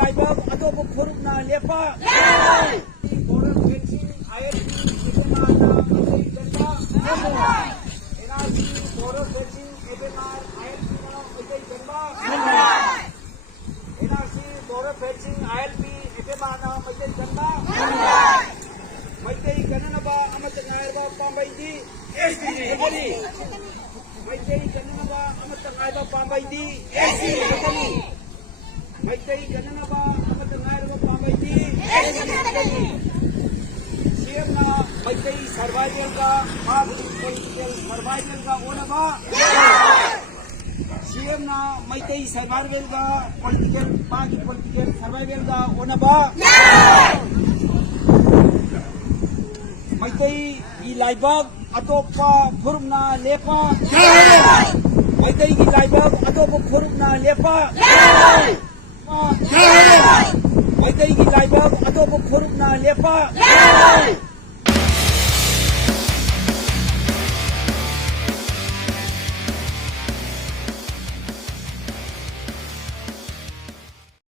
लाइबक अतोप फुरुपना Lepa border fencing ILP एबेमाना मजै जनता NRC border fencing एबेमार ILP ना मजै जनता NRC border fencing ILP एबेमाना मजै जनता मजै गणनबा अमत नायरबा पांबाइदी ST खतनी मजै गणनबा अमत नायरबा पांबाइदी ST खतनी मजै गणनबा अमत नायरबा पांबाइदी ST खतनी CM ना मजै survival का political survival का ओनबा CM ना मजै survival का political survival का ओनबा मजै की लाइबक अतोपा फुरुपना लेपा मजै की लाइबक अतोपा फुरुपना लेपा मजै की लाइबक अतोपा फुरुपना लेपा